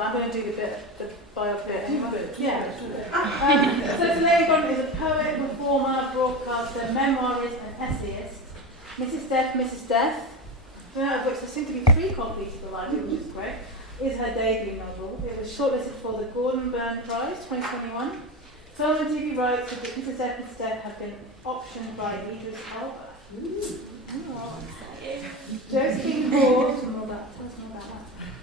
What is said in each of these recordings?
but I'm going to do the bio bit anyway. Yeah. So Lady Gordon is a poet, performer, broadcaster, memoirist, and essayist. Mrs. Death, of which there seem to be 3 copies of the library, which is great, is her debut novel. It was shortlisted for the Gordon Byrne Prize 2021. Film and TV rights of Mrs. Death have been optioned by Idris Elba. Josephine Hall, tell us more about that.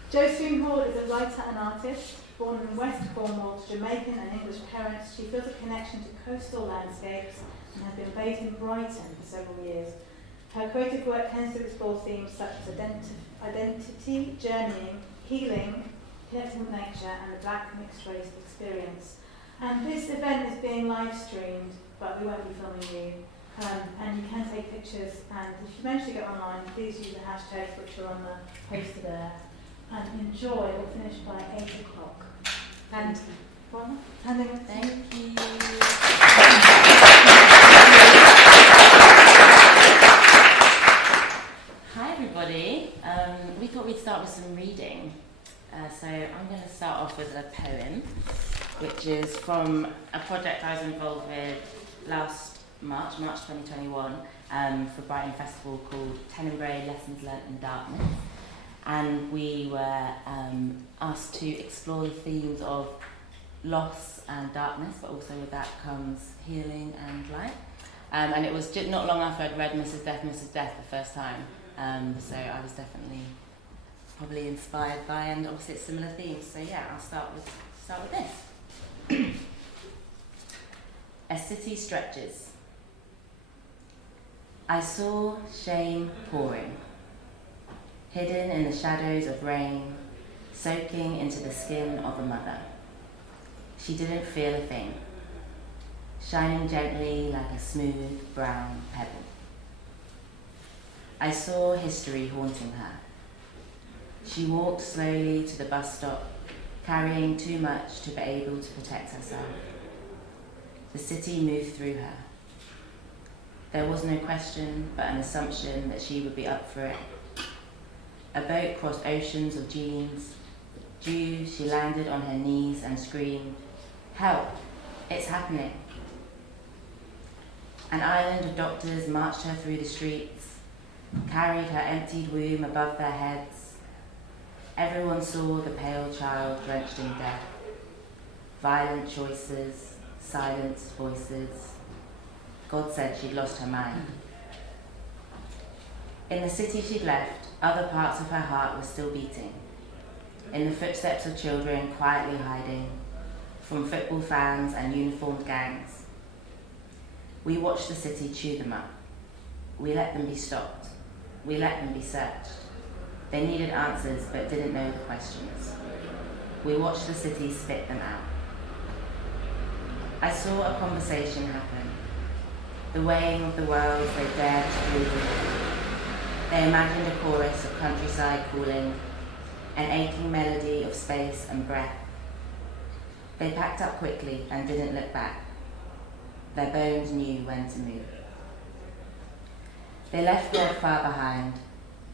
Josephine Hall is a writer and artist. Born in West Cornwall to Jamaican and English parents, she feels a connection to coastal landscapes and has been based in Brighton for several years. Her creative work tends to explore themes such as identity, journeying, healing, connecting with nature, and the black mixed race experience. And this event is being live streamed, but we won't be filming you. And you can take pictures, and if you manage to get online, please use the hashtags which are on the poster there. And enjoy. We'll finish by 8 o'clock. And thank you. Hi everybody. We thought we'd start with some reading. So I'm going to start off with a poem, which is from a project I was involved with last March 2021, for Brighton Festival called Tenebrae Lessons Learnt in Darkness. And we were asked to explore the themes of loss and darkness, but also with that comes healing and light. And it was just not long after I'd read Mrs. Death the first time, so I was definitely probably inspired by, and obviously it's similar themes. So yeah, I'll start with this. A city stretches. I saw shame pouring, hidden in the shadows of rain, soaking into the skin of a mother. She didn't feel a thing, shining gently like a smooth brown pebble. I saw history haunting her. She walked slowly to the bus stop, carrying too much to be able to protect herself. The city moved through her. There was no question but an assumption that she would be up for it. A boat crossed oceans of jeans. She landed on her knees and screamed, "Help, it's happening." An island of doctors marched her through the streets, carried her emptied womb above their heads. Everyone saw the pale child drenched in death. Violent choices, silenced voices. God said she'd lost her mind. In the city she'd left, other parts of her heart were still beating. In the footsteps of children quietly hiding from football fans and uniformed gangs. We watched the city chew them up. We let them be stopped. We let them be searched. They needed answers but didn't know the questions. We watched the city spit them out. I saw a conversation happen. The weighing of the world they dared to breathe. They imagined a chorus of countryside calling, an aching melody of space and breath. They packed up quickly and didn't look back. Their bones knew when to move. They left God far behind,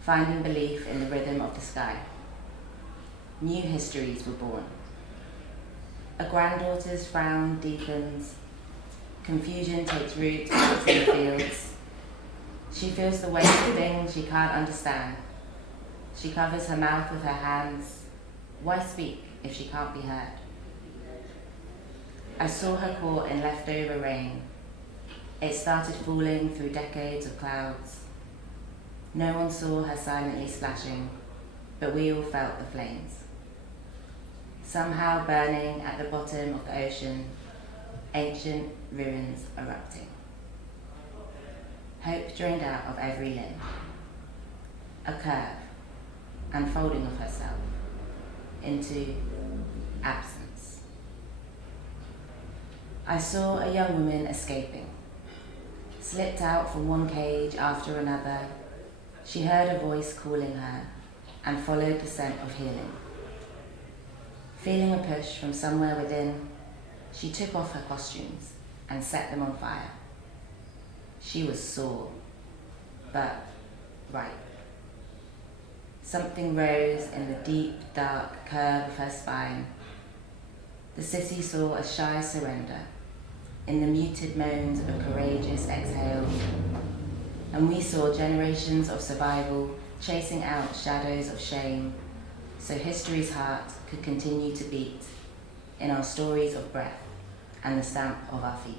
finding belief in the rhythm of the sky. New histories were born. A granddaughter's frown deepens. Confusion takes root out in the fields. She feels the weight of things she can't understand. She covers her mouth with her hands. Why speak if she can't be heard? I saw her caught in leftover rain. It started falling through decades of clouds. No one saw her silently splashing, but we all felt the flames. Somehow burning at the bottom of the ocean, ancient ruins erupting. Hope drained out of every limb. A curve, unfolding of herself into absence. I saw a young woman escaping. Slipped out from one cage after another, she heard a voice calling her and followed the scent of healing. Feeling a push from somewhere within, she took off her costumes and set them on fire. She was sore, but right. Something rose in the deep, dark curve of her spine. The city saw a shy surrender in the muted moans of a courageous exhale. And we saw generations of survival chasing out shadows of shame, so history's heart could continue to beat in our stories of breath and the stamp of our feet.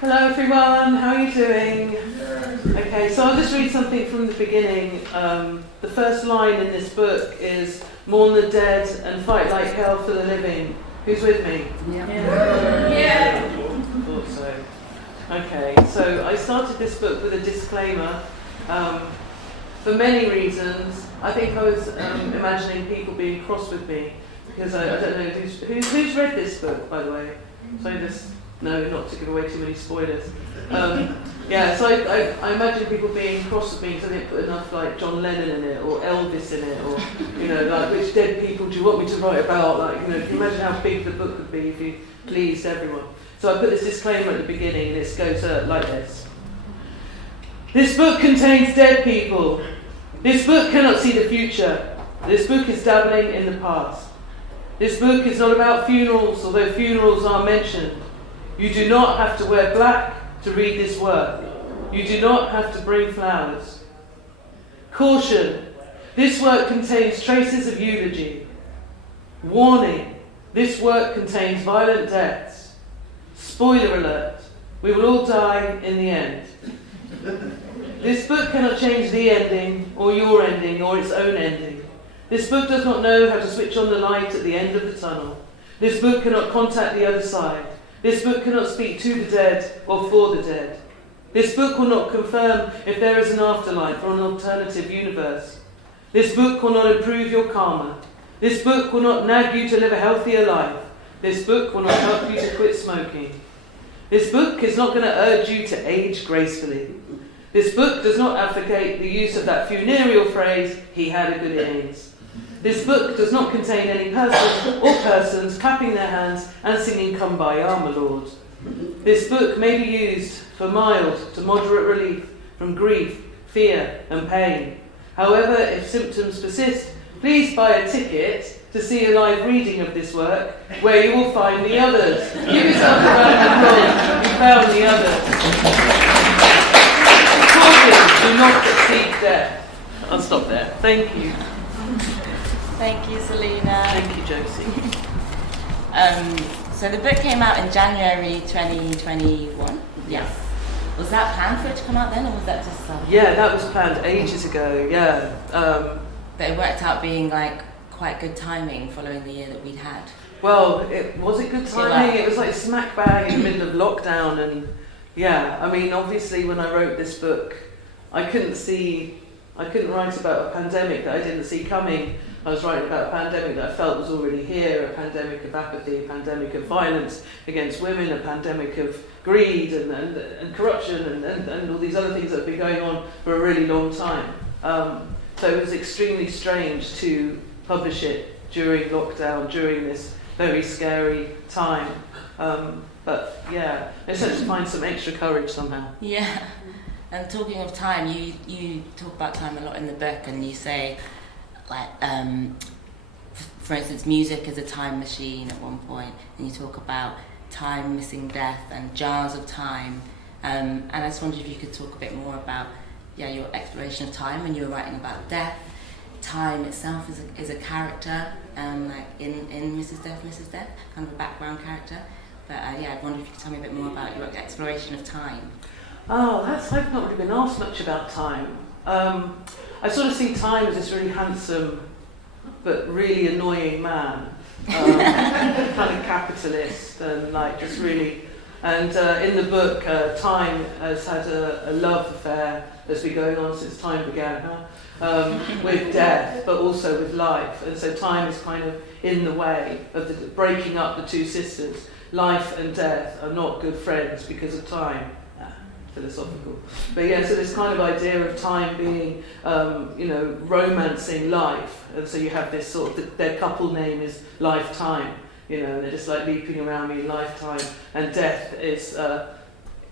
Hello everyone, how are you doing? Okay, so I'll just read something from the beginning. The first line in this book is mourn the dead and fight like hell for the living. Who's with me? Yeah. Thought so. Okay, so I started this book with a disclaimer. For many reasons. I think I was imagining people being cross with me because I don't know who's read this book, by the way. So no, not to give away too many spoilers. So I imagine people being cross with me because I didn't put enough like John Lennon in it or Elvis in it, or like which dead people do you want me to write about? Like can you imagine how big the book would be if you pleased everyone? So I put this disclaimer at the beginning, and it goes like this. This book contains dead people. This book cannot see the future. This book is dabbling in the past. This book is not about funerals, although funerals are mentioned. You do not have to wear black to read this work. You do not have to bring flowers. Caution. This work contains traces of eulogy. Warning. This work contains violent deaths. Spoiler alert. We will all die in the end. This book cannot change the ending, or your ending, or its own ending. This book does not know how to switch on the light at the end of the tunnel. This book cannot contact the other side. This book cannot speak to the dead or for the dead. This book will not confirm if there is an afterlife or an alternative universe. This book will not improve your karma. This book will not nag you to live a healthier life. This book will not help you to quit smoking. This book is not going to urge you to age gracefully. This book does not advocate the use of that funereal phrase, he had a good innings. This book does not contain any person or persons clapping their hands and singing Kumbaya, my lord. This book may be used for mild to moderate relief from grief, fear and pain. However, if symptoms persist, please buy a ticket to see a live reading of this work where you will find the others. Give yourself a round of applause. You found the others. Children do not exceed death. I'll stop there. Thank you. Thank you, Selena. Thank you, Josie. So the book came out in January 2021. Yes. Was that planned for it to come out then, or was that just Yeah, that was planned ages ago. Yeah. But it worked out being like quite good timing following the year that we'd had. Well, was it good timing? It was like smack bang in the middle of lockdown, and yeah. I mean, obviously, when I wrote this book, I couldn't write about a pandemic that I didn't see coming. I was writing about a pandemic that I felt was already here, a pandemic of apathy, a pandemic of violence against women, a pandemic of greed and corruption and all these other things that have been going on for a really long time. So it was extremely strange to publish it during lockdown, during this very scary time. But yeah, I just had to find some extra courage somehow. Yeah. And talking of time, you talk about time a lot in the book, and you say, like, for instance, music is a time machine at one point, and you talk about time missing death and jars of time. And I just wondered if you could talk a bit more about your exploration of time when you were writing about death. Time itself is a character, like in Mrs. Death, kind of a background character. But I wondered if you could tell me a bit more about your exploration of time. Oh, I've not really been asked much about time. I sort of see time as this really handsome but really annoying man, kind of capitalist and like just really. And in the book, time has had a love affair that's been going on since time began, with death, but also with life. And so time is kind of in the way of breaking up the two sisters. Life and death are not good friends because of time. Philosophical. But yeah, so this kind of idea of time being, romancing life. And so you have this sort of, their couple name is Lifetime. you know, and they're just like leaping around me, lifetime, and death is,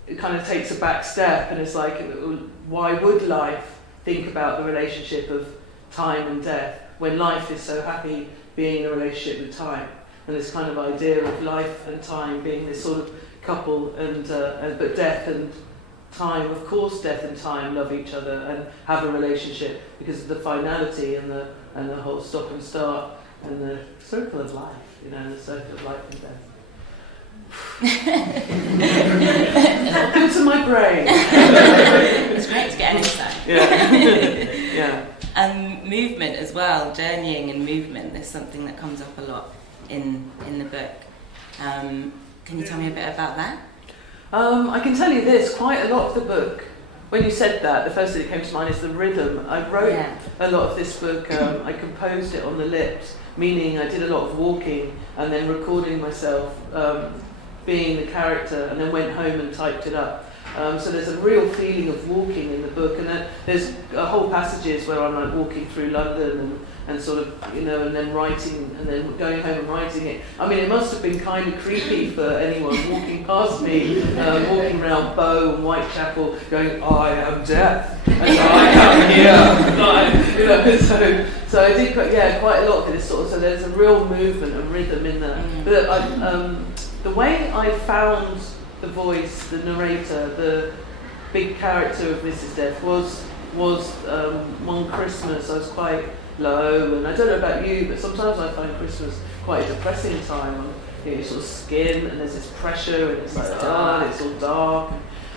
it kind of takes a back step, and it's like, why would life think about the relationship of time and death when life is so happy being in a relationship with time? And this kind of idea of life and time being this sort of couple, and but death and time, of course, death and time love each other and have a relationship because of the finality and the whole stop and start and the circle of life, you know, the circle of life and death. Welcome to my brain. It's great to get an insight. Yeah. And movement as well, journeying and movement is something that comes up a lot in the book. Can you tell me a bit about that? I can tell you this, quite a lot of the book, when you said that, the first thing that came to mind is the rhythm. I wrote a lot of this book, I composed it on the lips, meaning I did a lot of walking and then recording myself being the character, and then went home and typed it up. So there's a real feeling of walking in the book, and there's whole passages where I'm like walking through London and sort of, you know, and then writing, and then going home and writing it. I mean, it must have been kind of creepy for anyone walking past me, walking around Bow and Whitechapel, going, I am death, and I am here. You know, so I did quite a lot of this sort of. So there's a real movement and rhythm in there. But the way I found the voice, the narrator, the big character of Mrs. Death was one Christmas. I was quite low, and I don't know about you, but sometimes I find Christmas quite a depressing time. You sort of skin, and there's this pressure, and it's like it's all dark.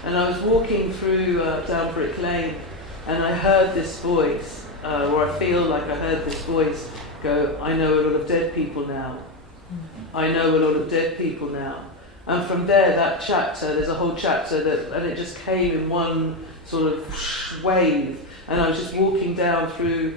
And I was walking through down Brick Lane, and I heard this voice, or I feel like I heard this voice go, I know a lot of dead people now. I know a lot of dead people now. And from there, that chapter, there's a whole chapter and it just came in one sort of wave. And I was just walking down through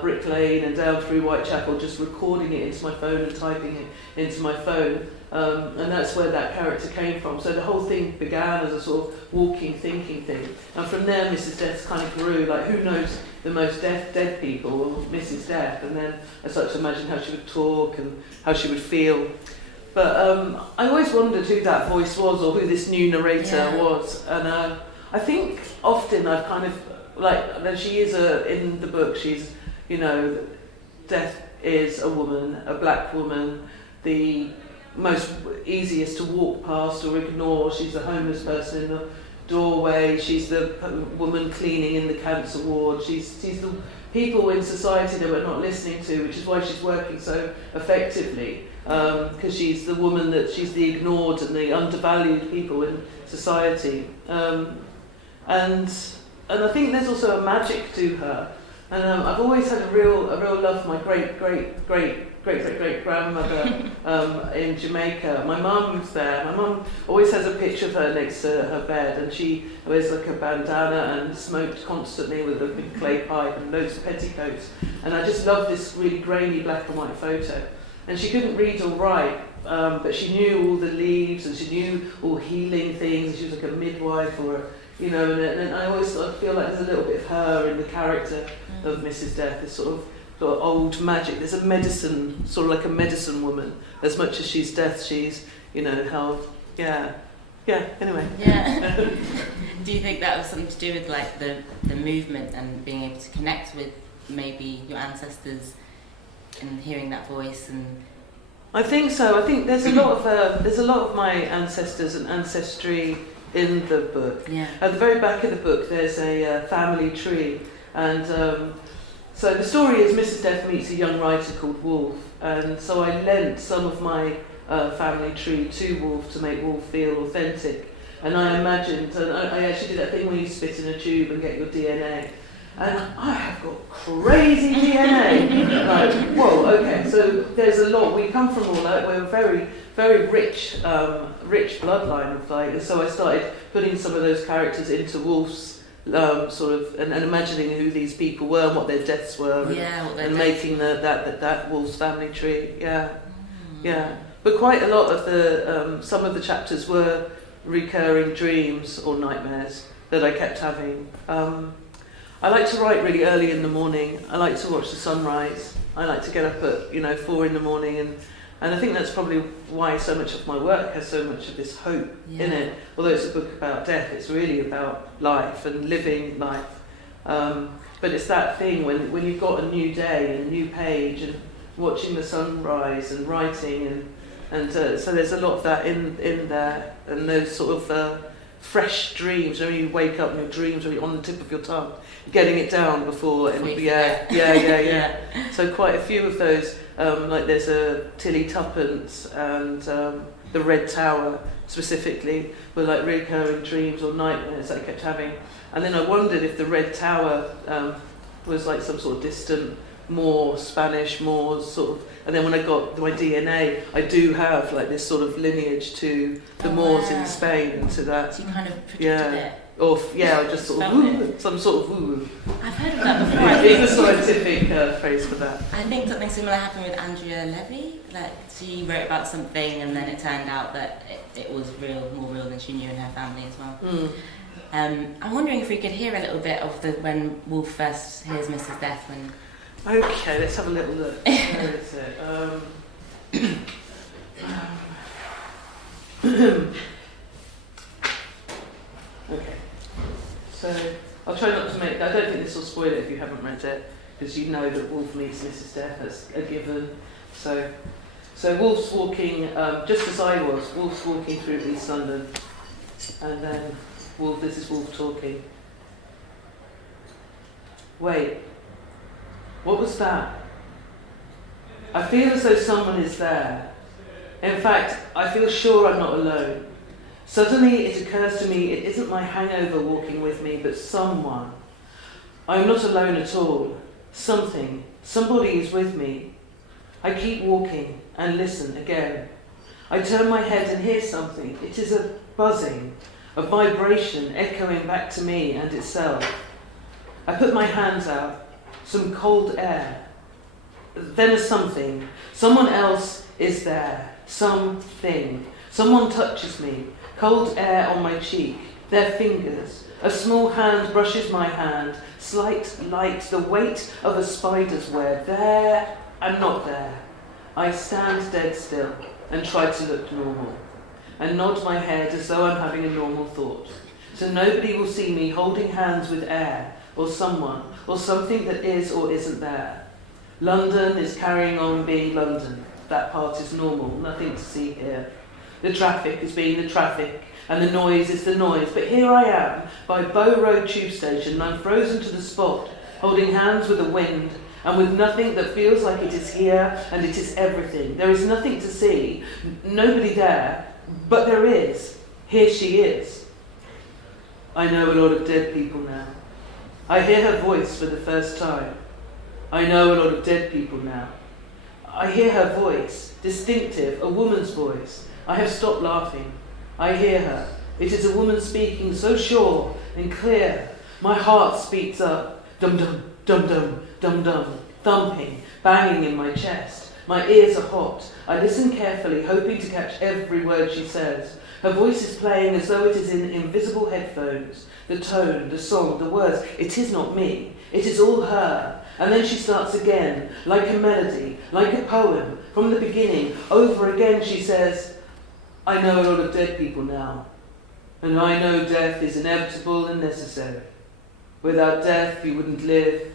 Brick Lane and down through Whitechapel, just recording it into my phone and typing it into my phone. And that's where that character came from. So the whole thing began as a sort of walking, thinking thing. And from there, Mrs. Death kind of grew, like, who knows the most dead people, or Mrs. Death. And then I started to imagine how she would talk and how she would feel. But I always wondered who that voice was, or who this new narrator was. And I think often I've kind of, like, she is in the book, she's, you know, Death is a woman, a black woman, the most easiest to walk past or ignore. She's the homeless person in the doorway, she's the woman cleaning in the cancer ward, she's the people in society that we're not listening to, which is why she's working so effectively, because she's the woman she's the ignored and the undervalued people in society. And I think there's also a magic to her. And I've always had a real love for my great grandmother in Jamaica. My mum's there. My mum always has a picture of her next to her bed, and she wears like a bandana and smoked constantly with a big clay pipe and loads of petticoats. And I just love this really grainy black and white photo. And she couldn't read or write, but she knew all the leaves, and she knew all healing things. She was like a midwife, or you know. And I always sort of feel like there's a little bit of her in the character of Mrs. Death. This sort of old magic. There's a medicine, sort of like a medicine woman. As much as she's death, she's, you know, how, anyway. Yeah. Do you think that was something to do with like the movement and being able to connect with maybe your ancestors and hearing that voice? And I think so. I think there's a lot of my ancestors and ancestry in the book. Yeah. At the very back of the book, there's a family tree, and so the story is Mrs. Death meets a young writer called Wolf, and so I lent some of my family tree to Wolf to make Wolf feel authentic. And I imagined, and I actually did that thing where you spit in a tube and get your DNA. And I have got crazy DNA. Like, whoa, okay, so there's a lot. We come from all that. We're a very, very rich bloodline of like. So I started putting some of those characters into Wolf's sort of, and imagining who these people were and what their deaths were, and making that Wolf's family tree. Yeah. But quite a lot of the some of the chapters were recurring dreams or nightmares that I kept having. I like to write really early in the morning. I like to watch the sunrise. I like to get up at 4 in the morning And I think that's probably why so much of my work has so much of this hope in it. Although it's a book about death, it's really about life and living life. But it's that thing when you've got a new day and a new page and watching the sunrise and writing and so there's a lot of that in there, and those sort of fresh dreams. When you wake up and your dreams are on the tip of your tongue, getting it down before yeah. So quite a few of those, like there's a Tilly Tuppence and the Red Tower specifically, were like recurring dreams or nightmares that I kept having. And then I wondered if the Red Tower was like some sort of distant Moor, Spanish Moors sort of. And then when I got my DNA, I do have like this sort of lineage to the Moors in Spain and to that. So you kind of predicted it. Or just sort of woo, some sort of woo. I've heard of that before. It's a scientific phrase for that. I think something similar happened with Andrea Levy. Like she wrote about something, and then it turned out that it was more real than she knew in her family as well. I'm wondering if we could hear a little bit of when Wolf first hears Mrs. Death. Okay, let's have a little look. Where is it? Okay. So I'll try not to make. I don't think this will spoil it if you haven't read it, because you know that Wolf meets Mrs. Death as a given. So Wolf's walking, just as I was. Wolf's walking through East London, and then this is Wolf talking. Wait, what was that? I feel as though someone is there. In fact, I feel sure I'm not alone. Suddenly it occurs to me it isn't my hangover walking with me, but someone. I'm not alone at all. Somebody is with me. I keep walking and listen again. I turn my head and hear something. It is a buzzing, a vibration echoing back to me and itself. I put my hands out, some cold air. Then a something. Someone else is there. Something. Someone touches me. Cold air on my cheek. Their fingers. A small hand brushes my hand. Slight light, the weight of a spider's web. There and not there. I stand dead still and try to look normal. And nod my head as though I'm having a normal thought. So nobody will see me holding hands with air, or someone, or something that is or isn't there. London is carrying on being London. That part is normal, nothing to see here. The traffic is being the traffic, and the noise is the noise. But here I am, by Bow Road tube station, and I'm frozen to the spot, holding hands with the wind, and with nothing that feels like it is here, and it is everything. There is nothing to see, nobody there, but there is. Here she is. I know a lot of dead people now. I hear her voice for the first time. I know a lot of dead people now. I hear her voice, distinctive, a woman's voice. I have stopped laughing. I hear her. It is a woman speaking, so sure and clear. My heart speeds up. Dum-dum, dum-dum, dum-dum. Thumping, banging in my chest. My ears are hot. I listen carefully, hoping to catch every word she says. Her voice is playing as though it is in invisible headphones. The tone, the song, the words. It is not me. It is all her. And then she starts again, like a melody, like a poem. From the beginning, over again she says, I know a lot of dead people now. And I know death is inevitable and necessary. Without death you wouldn't live.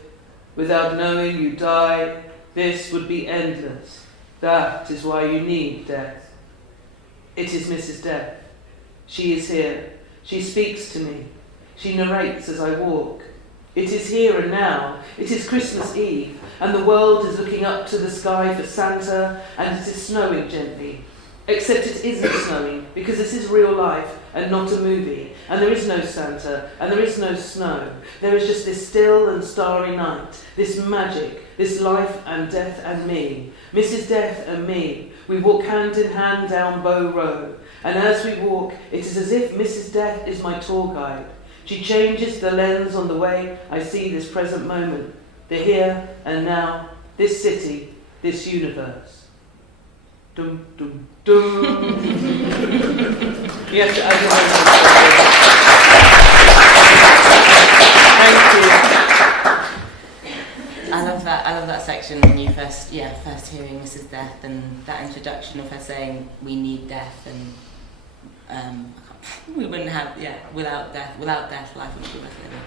Without knowing you die, this would be endless. That is why you need death. It is Mrs. Death. She is here. She speaks to me. She narrates as I walk. It is here and now. It is Christmas Eve, and the world is looking up to the sky for Santa, and it is snowing gently. Except it isn't snowing, because this is real life and not a movie, and there is no Santa, and there is no snow. There is just this still and starry night, this magic, this life and death and me. Mrs. Death and me. We walk hand in hand down Bow Road, and as we walk, it is as if Mrs. Death is my tour guide. She changes the lens on the way I see this present moment, the here and now, this city, this universe. Dum, dum, dum. Yes, I love that section when you first hearing Mrs. Death and that introduction of her saying we need death and we wouldn't have without death life would be worth living.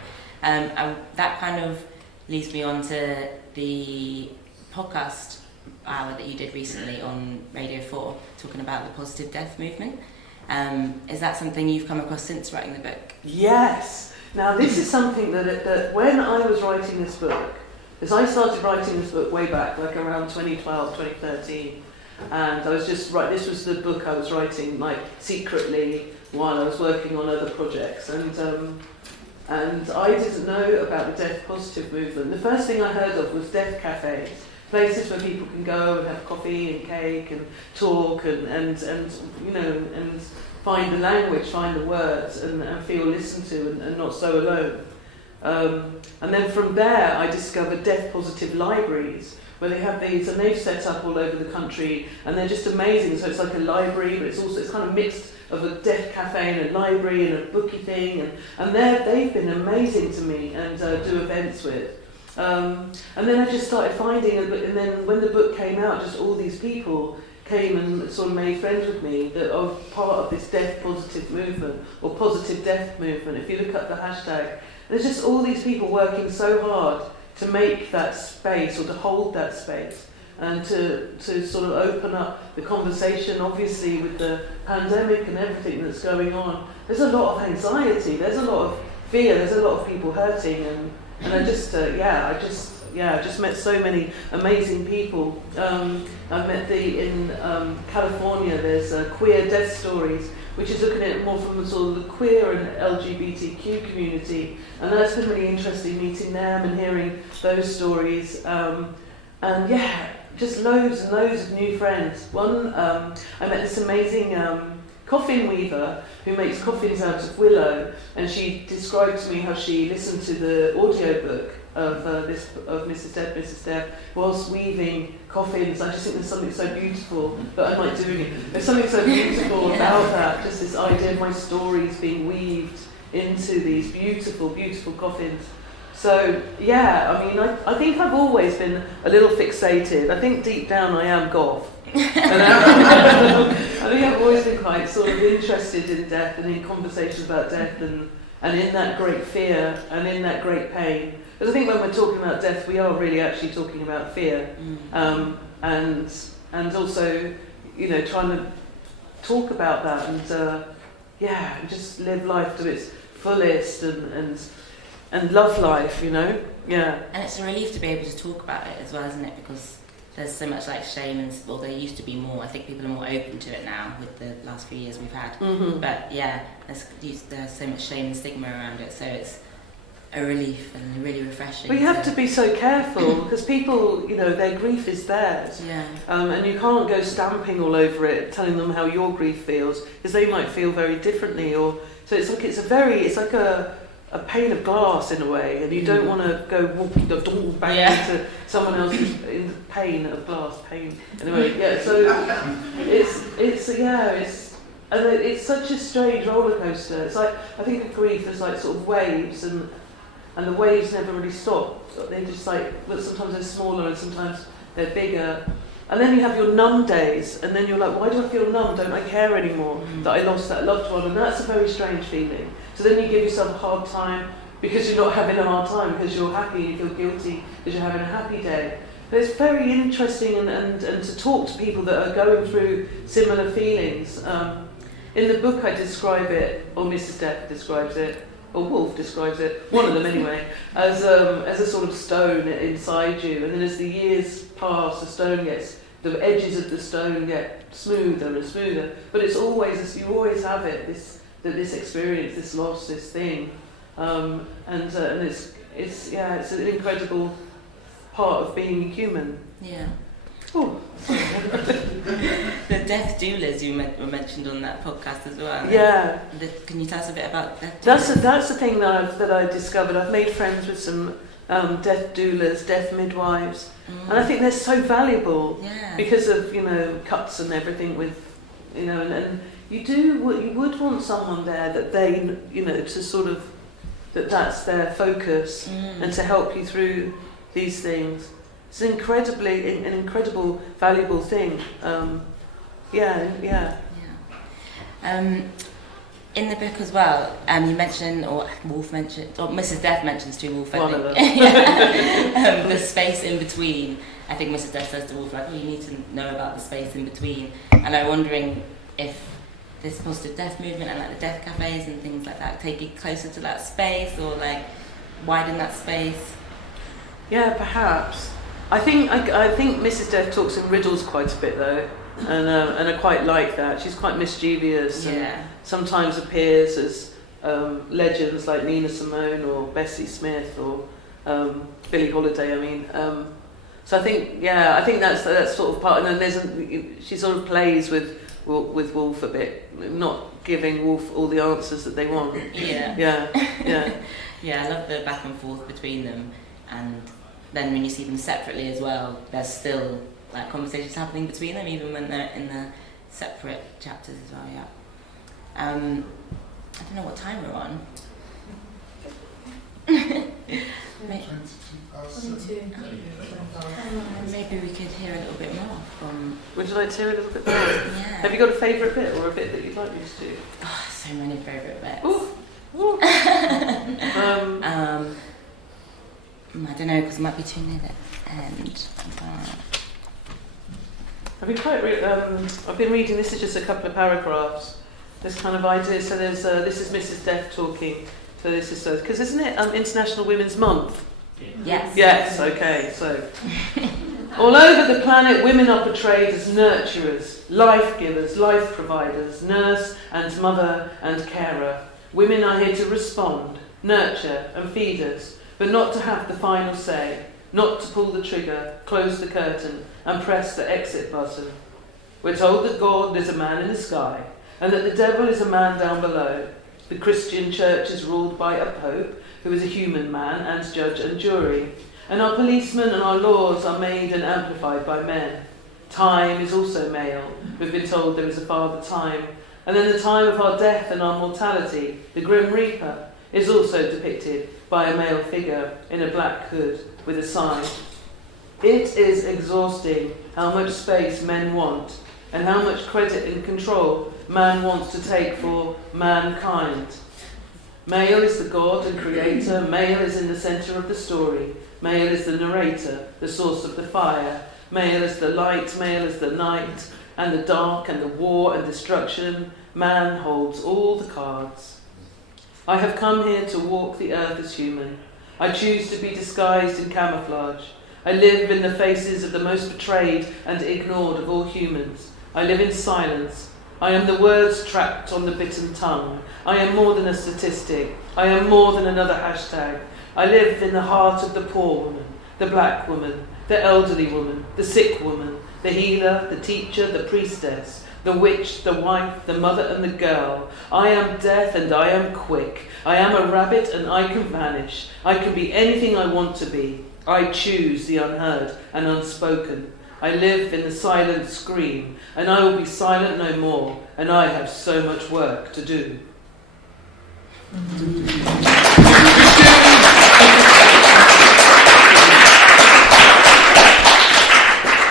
And that kind of leads me on to the podcast hour that you did recently on Radio 4 talking about the positive death movement. Is that something you've come across since writing the book? Yes. Now this is something that when I was writing this book, because I started writing this book way back, like around 2012, 2013, and I was just this was the book I was writing like secretly while I was working on other projects, and I didn't know about the death positive movement. The first thing I heard of was death cafes, places where people can go and have coffee and cake and talk and find the language, find the words, and feel listened to and not so alone. And then from there I discovered death positive libraries where they have these, and they've set up all over the country, and they're just amazing. So it's like a library, but it's kind of mixed of a death cafe and a library and a booky thing, and they've been amazing to me and do events with. And then I just started finding, and then when the book came out, just all these people came and sort of made friends with me that are part of this death positive movement or positive death movement. If you look up the hashtag, there's just all these people working so hard to make that space or to hold that space and to sort of open up the conversation. Obviously with the pandemic and everything that's going on, there's a lot of anxiety, there's a lot of fear, there's a lot of people hurting, and I just met so many amazing people. I met in California, there's Queer Death Stories, which is looking at it more from the sort of the queer and LGBTQ community, and that's been really interesting meeting them and hearing those stories. Just loads and loads of new friends. One, I met this amazing coffin weaver who makes coffins out of willow, and she described to me how she listened to the audiobook of Mrs. Death whilst weaving coffins. I just think there's something so beautiful, but I like doing it. There's something so beautiful about that, just this idea of my stories being weaved into these beautiful, beautiful coffins. So I think I've always been a little fixated. I think deep down I am goth. I think I've always been quite sort of interested in death and in conversations about death and in that great fear and in that great pain. Because I think when we're talking about death, we are really actually talking about fear, and also, trying to talk about that and just live life to its fullest and love life, And it's a relief to be able to talk about it as well, isn't it? Because there's so much like shame and there used to be more. I think people are more open to it now with the last few years we've had. Mm-hmm. But there's so much shame and stigma around it, so it's a relief and really refreshing. Well, you have to be so careful because people, their grief is theirs. Yeah. And you can't go stamping all over it, telling them how your grief feels, because they might feel very differently. So it's like a pane of glass in a way, and you don't want to go walking the door back into someone else's in the pane of glass. Anyway, so it's such a strange roller coaster. It's like, I think of grief as like sort of waves, and the waves never really stop. They're just like, but sometimes they're smaller and sometimes they're bigger. And then you have your numb days, and then you're like, why do I feel numb? Don't I care anymore that I lost that loved one? And that's a very strange feeling. So then you give yourself a hard time because you're not having a hard time, because you're happy, you feel guilty because you're having a happy day. But it's very interesting and to talk to people that are going through similar feelings. In the book I describe it, or Mrs. Death describes it, or Wolf describes it, one of them anyway, as a sort of stone inside you, and then as the years pass, the edges of the stone get smoother and smoother, but it's always, you always have it, this experience, this loss, this thing, and it's an incredible part of being human. Yeah. Oh, the death doulas you were mentioned on that podcast as well. Yeah. Can you tell us a bit about death doulas? That's the thing that I discovered. I've made friends with some death doulas, death midwives, and I think they're so valuable because of cuts and everything with and you would want someone there that they to sort of that's their focus and to help you through these things. It's an incredible, valuable thing. Yeah. In the book as well, you mentioned, or Wolf mentioned, or Mrs. Death mentions to Wolf, I One think. of them. The space in between. I think Mrs. Death says to Wolf, like, oh, you need to know about the space in between. And I'm wondering if this positive death movement and like the death cafes and things like that take you closer to that space, or like widen that space. Yeah, perhaps. I think Mrs. Death talks in riddles quite a bit though, and I quite like that. She's quite mischievous, and sometimes appears as legends like Nina Simone or Bessie Smith or Billie Holiday. I mean, so I think that's sort of part. And then she sort of plays with Wolf a bit, not giving Wolf all the answers that they want. Yeah. Yeah, I love the back and forth between them, and then when you see them separately as well, there's still like conversations happening between them, even when they're in the separate chapters as well. Yeah. I don't know what time we're on. Maybe we could hear a little bit more from... Would you like to hear a little bit more? Yeah. Have you got a favourite bit or a bit that you'd like me to do? Oh, so many favourite bits. Ooh. I don't know, because it might be too near the end. I've been reading, this is just a couple of paragraphs, this kind of idea. So there's this is Mrs. Death talking. So this is because isn't it International Women's Month? Yes. Yes. Okay. So all over the planet, women are portrayed as nurturers, life givers, life providers, nurse and mother and carer. Women are here to respond, nurture and feed us, but not to have the final say, not to pull the trigger, close the curtain and press the exit button. We're told that God is a man in the sky and that the devil is a man down below. The Christian church is ruled by a pope who is a human man and judge and jury. And our policemen and our laws are made and amplified by men. Time is also male. We've been told there is a father time. And then the time of our death and our mortality, the Grim Reaper, is also depicted by a male figure in a black hood with a sign. It is exhausting how much space men want and how much credit and control man wants to take for mankind. Male is the god and creator, male is in the centre of the story, male is the narrator, the source of the fire, male is the light, male is the night, and the dark and the war and destruction. Man holds all the cards. I have come here to walk the earth as human. I choose to be disguised in camouflage. I live in the faces of the most betrayed and ignored of all humans. I live in silence. I am the words trapped on the bitten tongue. I am more than a statistic. I am more than another hashtag. I live in the heart of the poor woman, the black woman, the elderly woman, the sick woman, the healer, the teacher, the priestess, the witch, the wife, the mother and the girl. I am death and I am quick. I am a rabbit and I can vanish. I can be anything I want to be. I choose the unheard and unspoken. I live in the silent scream, and I will be silent no more, and I have so much work to do.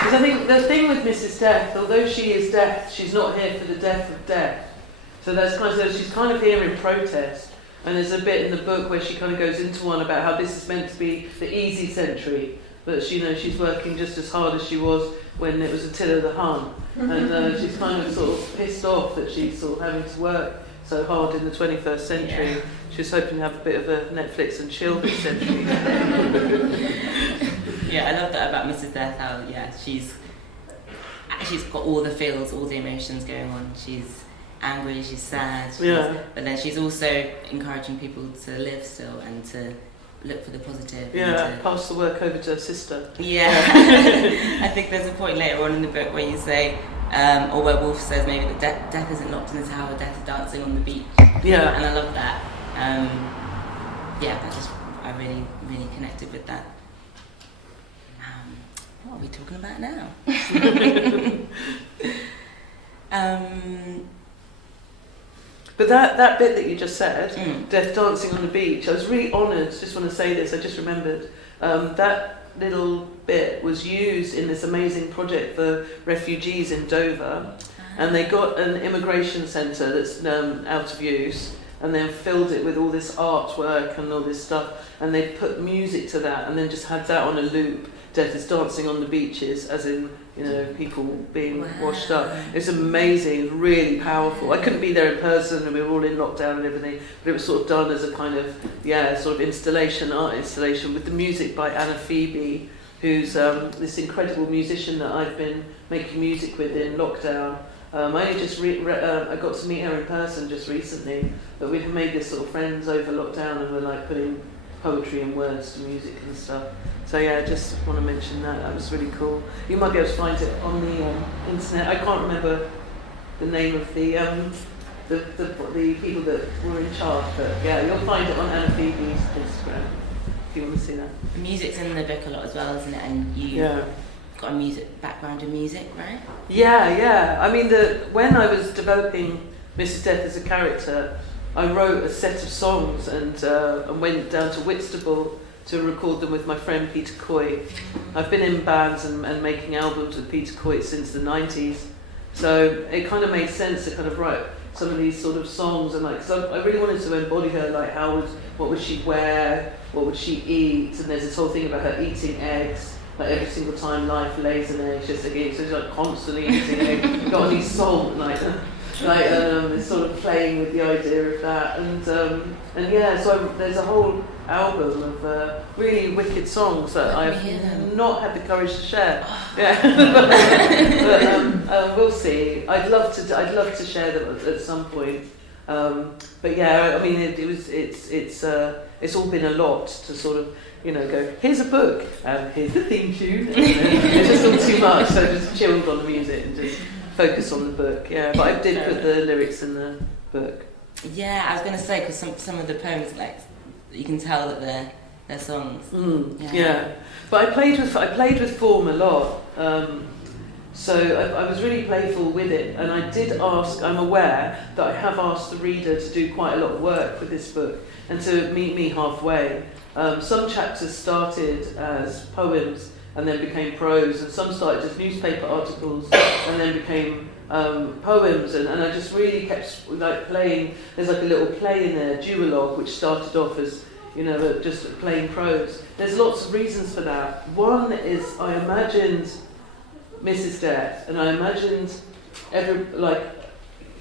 Because I think the thing with Mrs. Death, although she is death, she's not here for the death of death. So that's kind of, she's kind of here in protest. And there's a bit in the book where she kind of goes into one about how this is meant to be the easy century, but she's working just as hard as she was when it was Attila the Hun, and she's kind of sort of pissed off that she's sort of having to work so hard in the 21st century. Yeah. She was hoping to have a bit of a Netflix and chill this century. Yeah, I love that about Mrs. Death. How she's got all the feels, all the emotions going on. She's angry, she's sad, but then she's also encouraging people to live still and to look for the positive. Yeah, pass the work over to her sister. Yeah. I think there's a point later on in the book where you say, or where Wolf says maybe that death isn't locked in the tower, death is dancing on the beach. Yeah. And I love that. I really, really connected with that. What are we talking about now? But that bit that you just said, death dancing on the beach, I was really honoured, just want to say this, I just remembered, that little bit was used in this amazing project for refugees in Dover, and they got an immigration centre that's out of use, and then filled it with all this artwork and all this stuff, and they put music to that, and then just had that on a loop. Death is dancing on the beaches, as in, you know, people being washed up. It's amazing, it's really powerful. I couldn't be there in person, and we were all in lockdown and everything, but it was sort of done as a kind of, sort of installation, art installation, with the music by Anna Phoebe, who's this incredible musician that I've been making music with in lockdown. I only just I got to meet her in person just recently, but we've made this sort of friends over lockdown, and we're like putting poetry and words to music and stuff. So yeah, I just want to mention that. That was really cool. You might be able to find it on the internet. I can't remember the name of the people that were in charge, but yeah, you'll find it on Anna Phoebe's Instagram if you want to see that. The music's in the book a lot as well, isn't it? And you got a background in music, right? Yeah. I mean, when I was developing Mrs. Death as a character, I wrote a set of songs and went down to Whitstable to record them with my friend Peter Coy. I've been in bands and making albums with Peter Coy since the 90s, so it kind of made sense to kind of write some of these sort of songs, and because I really wanted to embody her, like what would she wear, what would she eat, and there's this whole thing about her eating eggs. Like every single time life lays an egg, she's like, so she's like constantly eating eggs. Got any salt, it's sort of playing with the idea of that, and yeah. So there's a whole album of really wicked songs that I've not had the courage to share. But we'll see. I'd love to share them at some point. But yeah, I mean, it's all been a lot to sort of, go, here's a book, and here's the theme tune. It's just all too much, so I just chilled on the music and just focus on the book. Yeah, but I did put the lyrics in the book. Yeah, I was going to say, because some of the poems, like, you can tell that they're songs. Yeah, but I played with form a lot. So I was really playful with it, and I did ask, I'm aware that I have asked the reader to do quite a lot of work with this book and to meet me halfway. Some chapters started as poems and then became prose, and some started as newspaper articles and then became poems, and I just really kept playing. There's like a little play in there, duologue, which started off as just plain prose. There's lots of reasons for that. One is I imagined Mrs. Death, and I imagined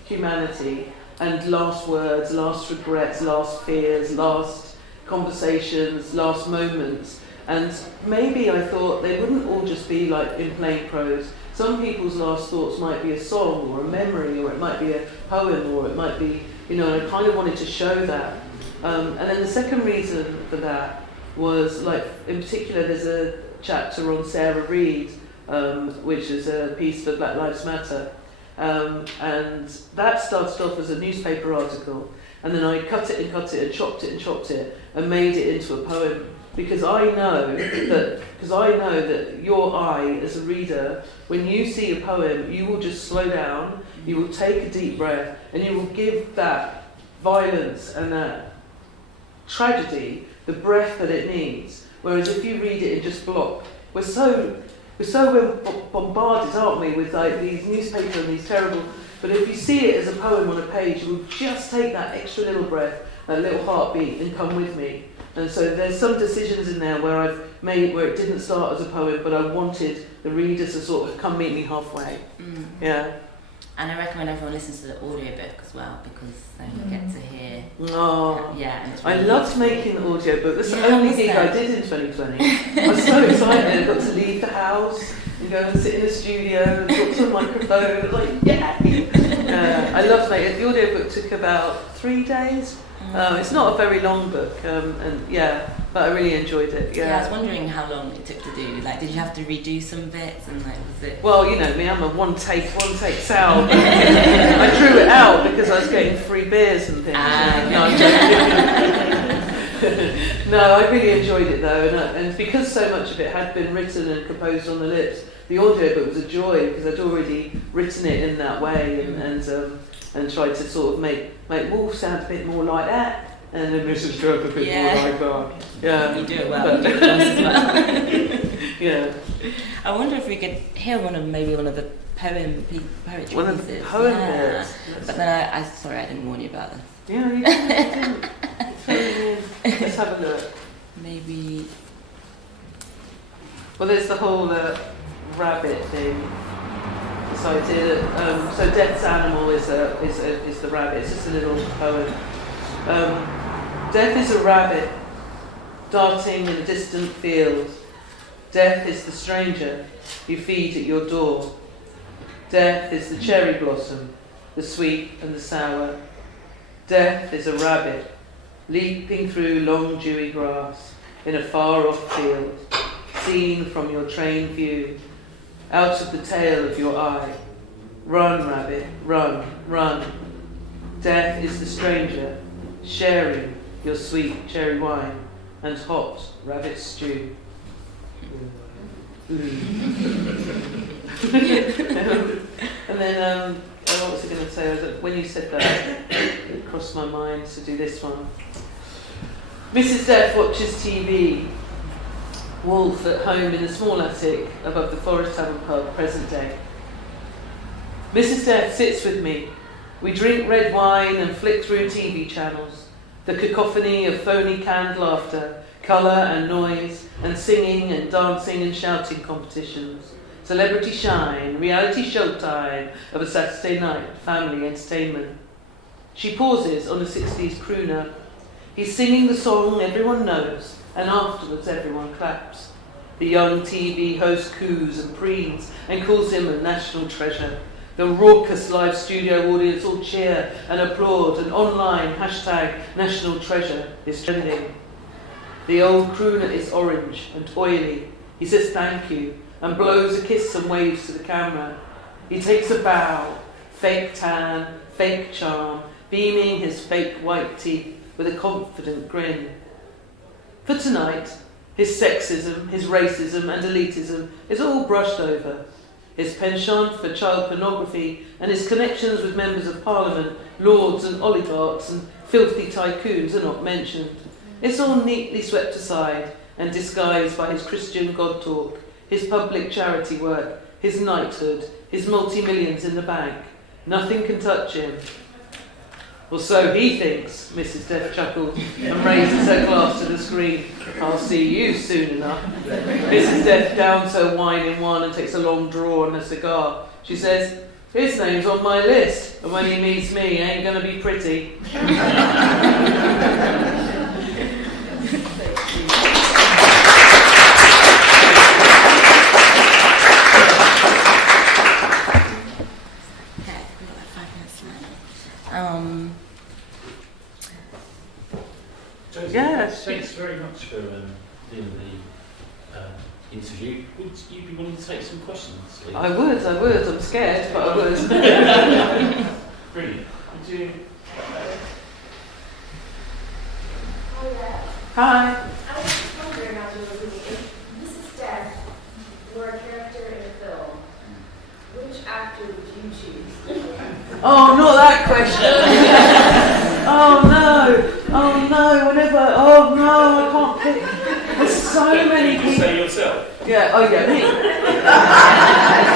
humanity and last words, last regrets, last fears, last conversations, last moments. And maybe I thought they wouldn't all just be like in plain prose. Some people's last thoughts might be a song or a memory, or it might be a poem, or it might be, and I kind of wanted to show that. And then the second reason for that was, in particular, there's a chapter on Sarah Reid, which is a piece for Black Lives Matter. And that started off as a newspaper article, and then I cut it and chopped it and made it into a poem. Because I know that your eye as a reader, when you see a poem, you will just slow down, you will take a deep breath, and you will give that violence and that tragedy the breath that it needs. Whereas if you read it in just block, we're so bombarded, aren't we, with these newspapers and these terrible. But if you see it as a poem on a page, you will just take that extra little breath, that little heartbeat, and come with me. And so there's some decisions in there where it didn't start as a poem, but I wanted the reader to sort of come meet me halfway. Yeah. And I recommend everyone listens to the audiobook as well, because then you get to hear. And it's really I loved making the audiobook. That's the Yeah, only was gig that? I did in 2020. I was so excited. I got to leave the house and go and sit in the studio and talk to a microphone. I was like, yeah! I loved making it. The audiobook took about 3 days. It's not a very long book, but I really enjoyed it. Yeah, I was wondering how long it took to do. Like, did you have to redo some bits, and was it? Well, you know me, I'm a one take sound. I drew it out because I was getting free beers and things. No, I'm joking. No, I really enjoyed it though, and because so much of it had been written and composed on the lips, the audiobook was a joy because I'd already written it in that way and tried to sort of make Wolf sound a bit more like that, and then Mrs. Stroke a bit Yeah. more like that. Yeah. You do it well. You do it well as well. Yeah. I wonder if we could hear one of the poetry One of pieces. the poem Yeah. bits. But then I sorry, I didn't warn you about this. Yeah, you didn't. Let's have a look. Maybe. Well, there's the whole rabbit thing. So Death's animal is the rabbit. It's just a little poem. Death is a rabbit darting in a distant field. Death is the stranger you feed at your door. Death is the cherry blossom, the sweet and the sour. Death is a rabbit leaping through long dewy grass in a far-off field, seen from your train view, out of the tail of your eye. Run, rabbit, run, run. Death is the stranger, sharing your sweet cherry wine and hot rabbit stew. And then, what was I going to say? When you said that, it crossed my mind to do this one. Mrs. Death watches TV. Wolf at home in the small attic above the Forest Tavern pub, present day. Mrs. Death sits with me. We drink red wine and flick through TV channels. The cacophony of phony canned laughter, colour and noise, and singing and dancing and shouting competitions. Celebrity shine, reality showtime of a Saturday night, family entertainment. She pauses on a 60s crooner. He's singing the song everyone knows, and afterwards everyone claps. The young TV host coos and preens and calls him a national treasure. The raucous live studio audience all cheer and applaud, and online #national treasure is trending. The old crooner is orange and oily. He says thank you and blows a kiss and waves to the camera. He takes a bow, fake tan, fake charm, beaming his fake white teeth with a confident grin. For tonight, his sexism, his racism and elitism is all brushed over. His penchant for child pornography and his connections with members of parliament, lords and oligarchs and filthy tycoons are not mentioned. It's all neatly swept aside and disguised by his Christian God talk, his public charity work, his knighthood, his multi-millions in the bank. Nothing can touch him. Well, so he thinks, Mrs. Death chuckled and raises her glass to the screen. I'll see you soon enough. Mrs. Death downs her wine in one and takes a long draw on a cigar. She says, his name's on my list, and when he meets me, he ain't going to be pretty. Yes. Thanks very much for doing the interview. Would you be willing to take some questions? Please? I would. I'm scared, but I would. Brilliant. Would you? Hi. I was just wondering, as you were reading, if Mrs. Death were a character in a film, which actor would you choose? Oh, not that question. Oh no. I can't pick. There's so many people. Say yourself. Yeah. Oh yeah, me.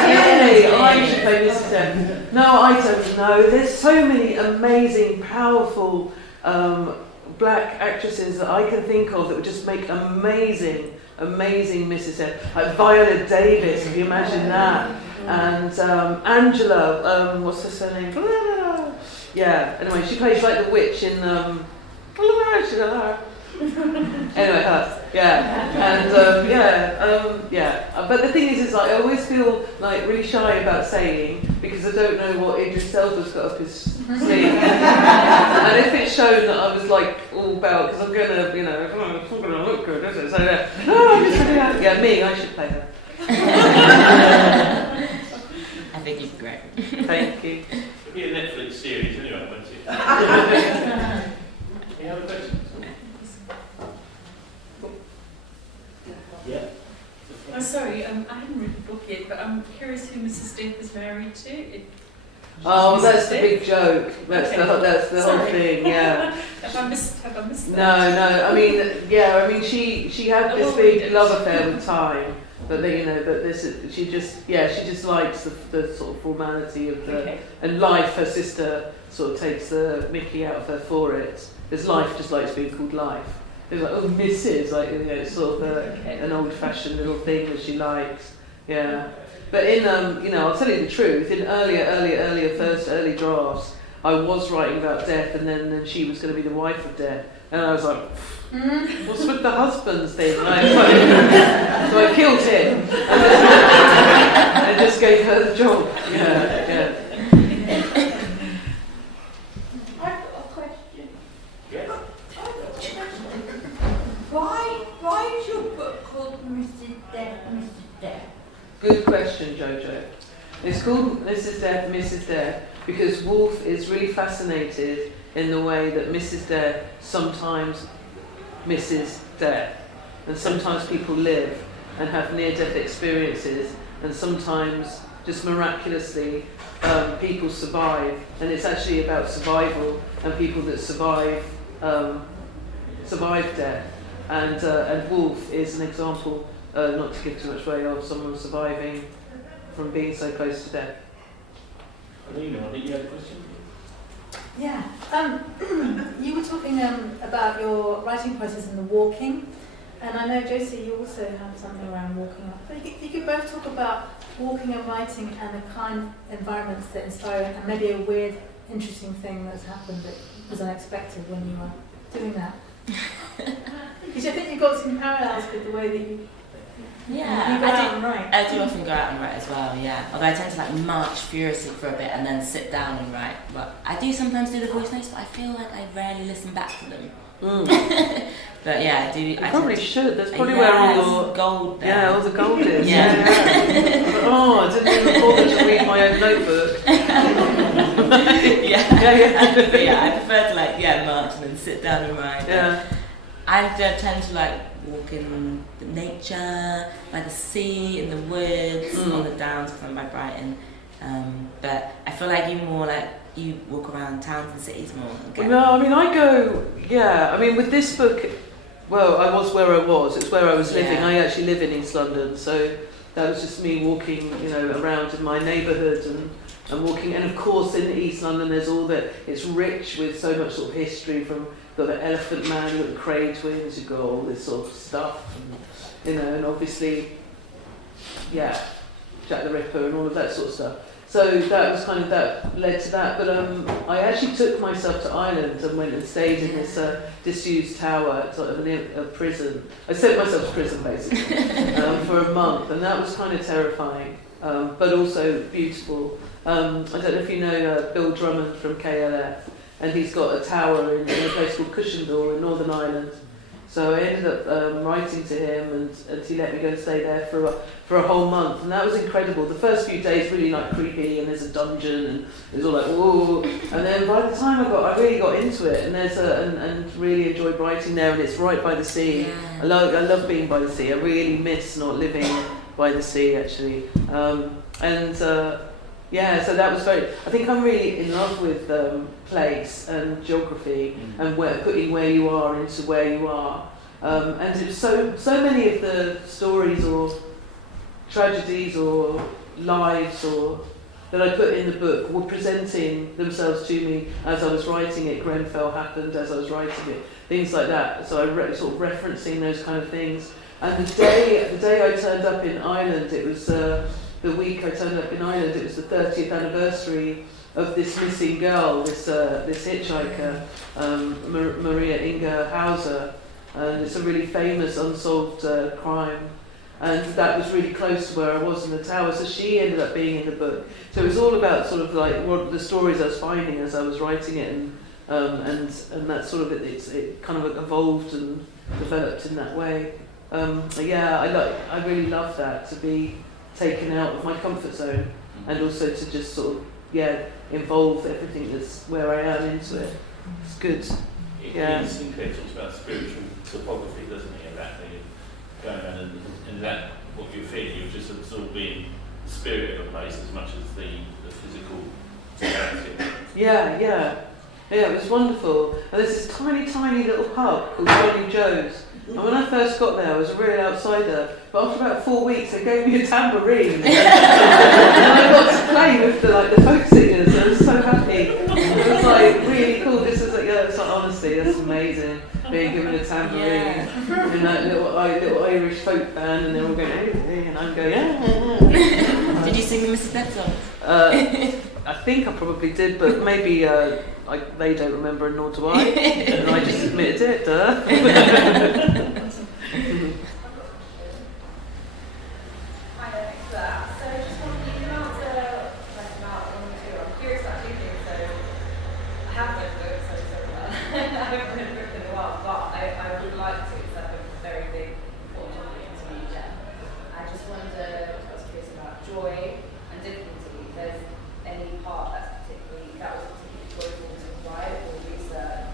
Really, I should play Mrs. Death. No, I don't know. There's so many amazing, powerful black actresses that I can think of that would just make amazing Mrs. Death. Like Viola Davis, if you imagine that. And Angela, what's her surname? Yeah, anyway, she plays like the witch in anyway, her. Yeah. And but the thing is like I always feel like really shy about saying because I don't know what Idris Elba's got up his sleeve. And if it's shown that I was like all about because I'm gonna, it's not gonna look good, is it? So me, I should play her. I think you'd be great. Thank you. It'll be a Netflix series anyway, won't it? Any other questions? Yeah. I'm sorry, I haven't read the book yet, but I'm curious who Mrs. Death is married to. Oh, that's the big joke. That's Okay. the whole Sorry. thing. Yeah, Have I missed No, that? I mean, she had I this will big read it. love affair with time, but she just likes the sort of formality of the Okay. and life. Her sister sort of takes the Mickey out of her for it. Because life just likes being called life. It's like, oh, Mrs. Like, it's sort of Okay. an old-fashioned little thing that she likes. Yeah. But in I'll tell you the truth. In early drafts, I was writing about death, and then she was going to be the wife of death, and I was like, what's with the husbands thing? So I killed him, and just gave her the job. Yeah. I've got a question. Yeah. Why is your book called Mrs. Death, Mrs. Death? Good question, Jojo. It's called Mrs. Death, Mrs. Death because Woolf is really fascinated in the way that Mrs. Death sometimes misses death, and sometimes people live and have near-death experiences, and sometimes just miraculously people survive, and it's actually about survival and people that survive death, and Woolf is an example. Not to give too much away, of someone surviving from being so close to death. Alina, I think you had a question? Yeah. You were talking about your writing process and the walking, and I know, Josie, you also have something around walking. But if you could both talk about walking and writing and the kind of environments that inspire it, and maybe a weird, interesting thing that's happened that was unexpected when you were doing that. Because I think you've got some parallels with the way that you go out and write. I do often go out and write as well, yeah. Although I tend to march furiously for a bit and then sit down and write. But I do sometimes do the voice notes, but I feel like I rarely listen back to them. But yeah, I do. You probably should. That's probably where all your gold there. Yeah, all the gold is. Yeah. I didn't even bother to read my own notebook. Yeah, I prefer to march and then sit down and write. Yeah. I tend to walk in the nature, by the sea, in the woods, on the downs because I'm by Brighton. But I feel like you walk around towns and cities more. No, I mean I go. Yeah, I mean with this book, well, I was where I was. It's where I was living. Yeah. I actually live in East London, so that was just me walking, around in my neighbourhood and walking. And of course, in East London, there's all that. It's rich with so much sort of history from. Got the Elephant Man, you've got the Cray twins, you've got all this sort of stuff, and obviously, Jack the Ripper and all of that sort of stuff. So that was kind of that led to that. But I actually took myself to Ireland and went and stayed in this disused tower, sort of a prison. I sent myself to prison basically for a month, and that was kind of terrifying, but also beautiful. I don't know if you know Bill Drummond from KLF. And he's got a tower in a place called Cushendall in Northern Ireland. So I ended up writing to him, and he let me go and stay there for a whole month, and that was incredible. The first few days really creepy, and there's a dungeon, and it was all whoa. And then by the time I really got into it, and and really enjoyed writing there, and it's right by the sea. Yeah. I love being by the sea. I really miss not living by the sea actually, Yeah, so that was I think I'm really in love with place and geography and putting where you are into where you are. And it was so many of the stories or tragedies or lives that I put in the book were presenting themselves to me as I was writing it. Grenfell happened as I was writing it, things like that. So I sort of referencing those kind of things. And the day I turned up in Ireland, it was. The week I turned up in Ireland, it was the 30th anniversary of this missing girl, this hitchhiker, Maria Inga Hauser, and it's a really famous unsolved crime, and that was really close to where I was in the tower, so she ended up being in the book. So it was all about sort of what the stories I was finding as I was writing it, and that sort of it kind of evolved and developed in that way. I really love that, to be taken out of my comfort zone, and also to just sort of involve everything that's where I am into it. It's good. Ian Sinclair talks about spiritual topography, doesn't he? And that thing of going around and that what you're feeling, you're just absorbing the spirit of a place as much as the physical reality. Yeah. Yeah, it was wonderful. And there's this tiny, tiny little pub called Johnny Joe's. And when I first got there, I was a real outsider. But after about 4 weeks, they gave me a tambourine. And I got to play with the folk singers. I was so happy. It was like really cool. This is like, it's like, honestly, that's amazing. Being given a tambourine in that little Irish folk band, and they're all going, hey, and I'm going, yeah. Did you sing the Mrs. Depp song? I think I probably did, but maybe they don't remember, and nor do I. And I just admitted it, duh. Hi, thanks for that. So just wanted you can answer about one or two. I'm curious about two things. So I haven't read the book, so sorry about that. I haven't read the book in a while, but I would like to. It's like a very big, important topic to me. I just wondered, I was curious about joy and difficulty. If there's any part that was particularly joyful to write or research,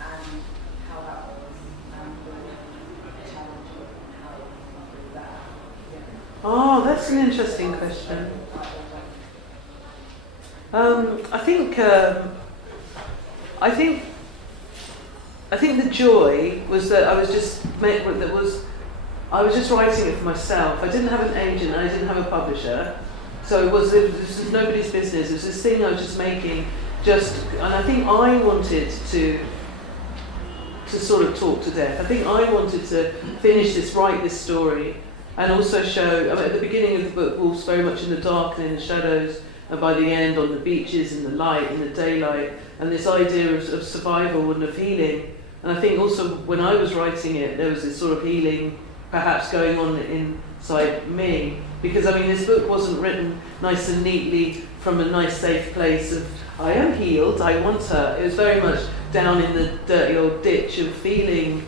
and how that was, and the challenge of how you come up with that. Oh, that's an interesting question. I think the joy was that I was just writing it for myself. I didn't have an agent, I didn't have a publisher, so this was nobody's business. It was this thing I was just making, and I think I wanted to sort of talk to death. I think I wanted to write this story, and also show. At the beginning of the book, Wolf's very much in the dark and in the shadows, and by the end, on the beaches, in the light, in the daylight, and this idea of survival and of healing. And I think also when I was writing it, there was this sort of healing perhaps going on inside me. Because, this book wasn't written nice and neatly from a nice, safe place of, I am healed, I want her. It was very much down in the dirty old ditch of feeling,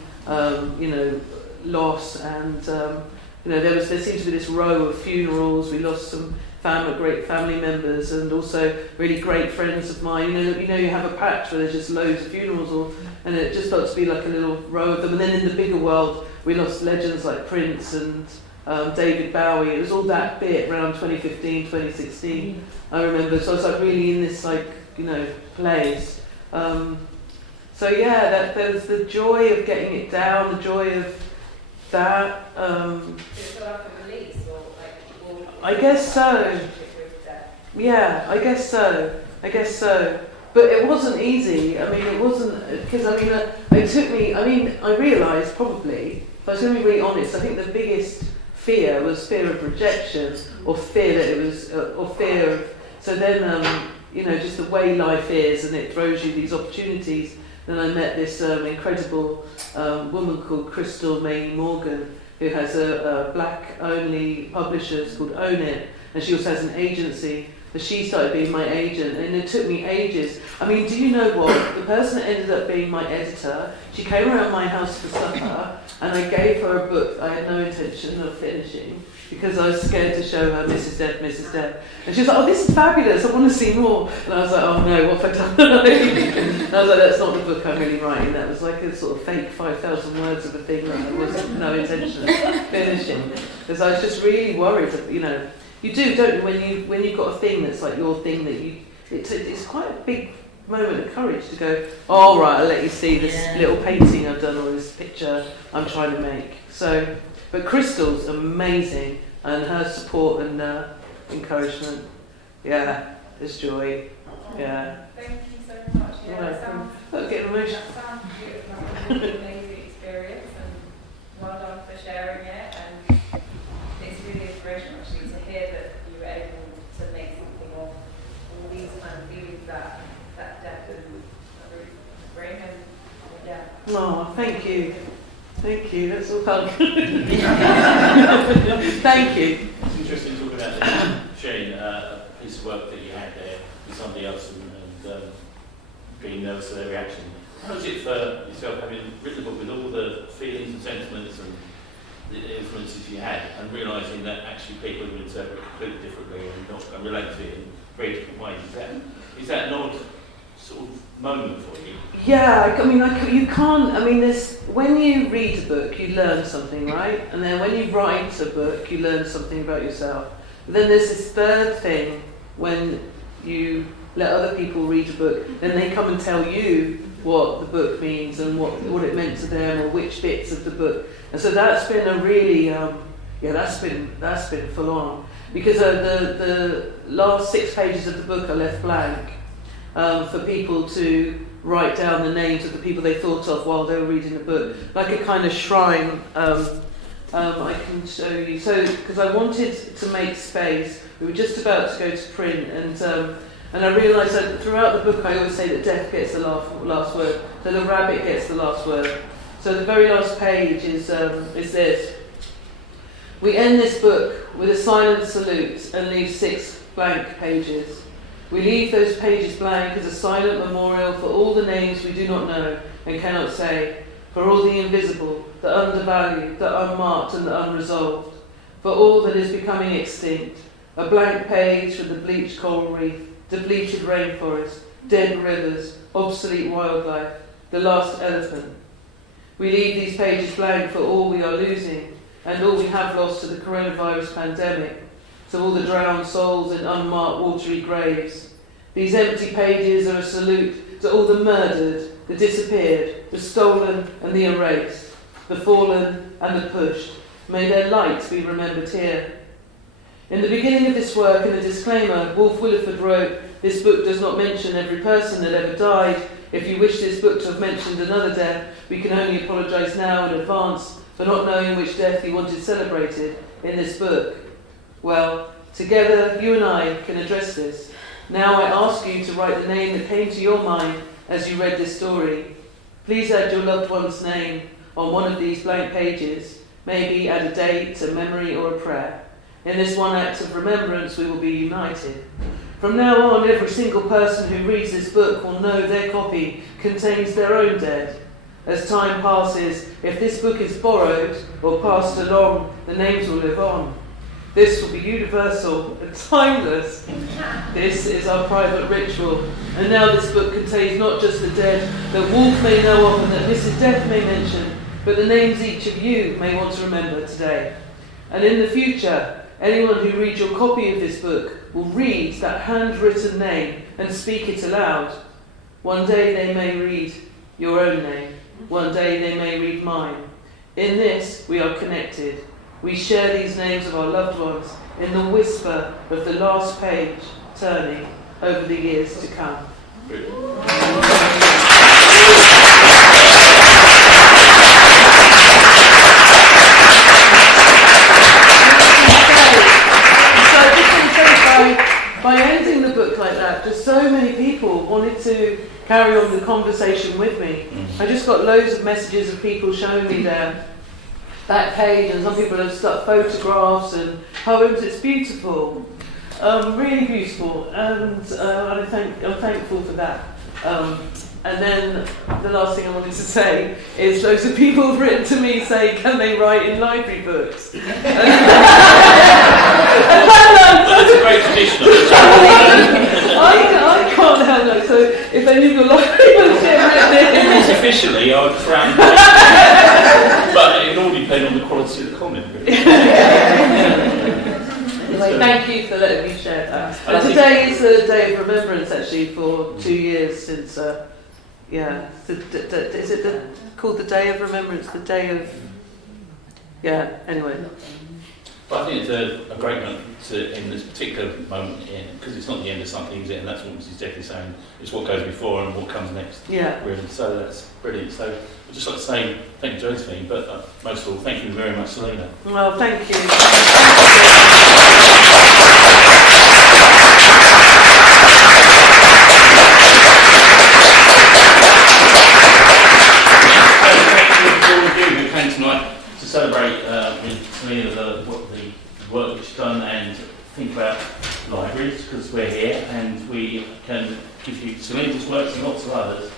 loss. And, there seems to be this row of funerals. We lost some great family members, and also really great friends of mine. You have a patch where there's just loads of funerals, and it just felt to be like a little row of them. And then in the bigger world, we lost legends like Prince and David Bowie. It was all that bit around 2015, 2016. I remember. So I was like really in this place. There was the joy of getting it down, the joy of that. Did it feel like a release, or I guess so. Yeah, I guess so. But it wasn't easy. It wasn't, because it took me, I realised probably, if I was going to be really honest, I think the biggest fear was fear of rejection, or fear that it was, or fear of, so then, just the way life is, and it throws you these opportunities. Then I met this incredible woman called Crystal May Morgan, who has a black-only publisher called Own It, and she also has an agency. But she started being my agent, and it took me ages. Do you know what? The person that ended up being my editor, she came around my house for supper, and I gave her a book I had no intention of finishing, because I was scared to show her Mrs. Depp. And she was like, oh, this is fabulous, I want to see more. And I was like, oh no, what have I done? And I was like, that's not the book I'm really writing. That was like a sort of fake 5,000 words of a thing that I wasn't no intention of finishing. Because I was just really worried that, you do, don't you, when you've got a thing that's like your thing that it's quite a big moment of courage to go, all right, I'll let you see this little painting I've done, or this picture I'm trying to make. So, but Crystal's amazing, and her support and encouragement, there's joy, Thank you so much. I'm getting emotional. That sounds beautiful. Like an amazing experience, and well done for sharing it. And it's really inspirational actually to hear that you were able to make something of all these kind of feelings that death and Ruth bring. And Oh, thank you. That's all fun. Thank you. It's interesting talking about sharing a piece of work that you had there with somebody else and being nervous of their reaction. How was it for yourself, having written the book with all the feelings and sentiments and the influences you had, and realising that actually people would interpret it completely differently and relate to it in very different ways? Is that an odd sort of moment for you? Yeah, you can't, when you read a book, you learn something, right? And then when you write a book, you learn something about yourself. But then there's this third thing when you let other people read a book, then they come and tell you what the book means and what it meant to them, or which bits of the book. And so that's been a really, that's been full on. Because the last 6 pages of the book are left blank for people to write down the names of the people they thought of while they were reading the book, like a kind of shrine. I can show you. So, because I wanted to make space, we were just about to go to print, and I realised that throughout the book I always say that death gets the last word, so the rabbit gets the last word. So the very last page is this. We end this book with a silent salute and leave 6 blank pages. We leave those pages blank as a silent memorial for all the names we do not know and cannot say, for all the invisible, the undervalued, the unmarked and the unresolved, for all that is becoming extinct. A blank page for the bleached coral reef, depleted rainforest, dead rivers, obsolete wildlife, the last elephant. We leave these pages blank for all we are losing and all we have lost to the coronavirus pandemic, so all the drowned souls in unmarked watery graves. These empty pages are a salute to all the murdered, the disappeared, the stolen and the erased, the fallen and the pushed. May their light be remembered here. In the beginning of this work, in a disclaimer, Wolfe Williford wrote, "This book does not mention every person that ever died. If you wish this book to have mentioned another death, we can only apologise now in advance for not knowing which death he wanted celebrated in this book." Well, together you and I can address this. Now I ask you to write the name that came to your mind as you read this story. Please add your loved one's name on one of these blank pages, maybe add a date, a memory or a prayer. In this one act of remembrance we will be united. From now on, every single person who reads this book will know their copy contains their own dead. As time passes, if this book is borrowed or passed along, the names will live on. This will be universal and timeless. This is our private ritual. And now this book contains not just the dead that Wolfe may know of and that Mrs. Death may mention, but the names each of you may want to remember today. And in the future, anyone who reads your copy of this book will read that handwritten name and speak it aloud. One day they may read your own name. One day they may read mine. In this, we are connected. We share these names of our loved ones in the whisper of the last page turning over the years to come. By ending the book like that, just so many people wanted to carry on the conversation with me. I just got loads of messages of people showing me that page, and some people have stuck photographs and poems. It's beautiful, really beautiful, and I'm thankful for that. And then the last thing I wanted to say is loads of people have written to me saying, can they write in library books? That's a great tradition. I can't help that. So if any of your library books get written in, Officially, I would frown. But it would all depend on the quality of the comment. Anyway, thank you for letting me share that. And today is a day of remembrance, actually, for 2 years since. Is it called the Day of Remembrance? The Day of. Yeah. Anyway. But I think it's a great moment to, in this particular moment, because it's not the end of something, is it? And that's what Mrs. Deck is saying. It's what goes before and what comes next. Yeah. Really. So that's brilliant. So I'd just like to say thank you, Josephine, but most of all, thank you very much, Selena. Well, thank you. Who came tonight to celebrate with Selena the work that she's done and think about libraries, because we're here and we can give you Selena's works and lots of others,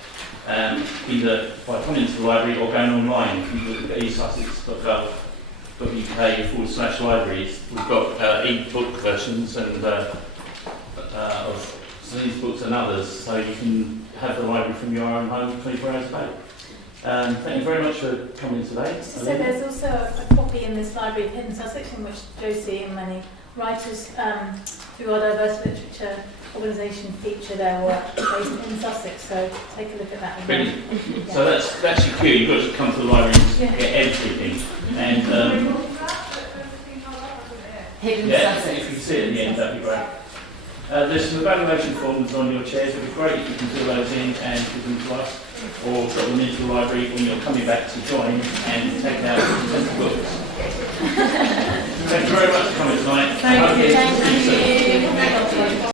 either by coming to the library or going online. If you look at esussex.gov.uk/libraries, we've got e-book versions and of Selena's books and others, so you can have the library from your own home 24 hours a day. Thank you very much for coming today. So there's also a copy in this library of Hidden Sussex in which Josie and many writers through our diverse literature organisation feature their work based in Sussex, so take a look at that again. Brilliant. Yeah. So that's your cue. You've got to come to the library and get everything. And Hidden yeah, Sussex. if you can see it at the end, that'd be great. There's some evaluation forms on your chairs. It would be great if you can fill those in and give them to us, or drop them into the library when you're coming back to join and take out the books. Thank you very much for coming tonight. Thank you.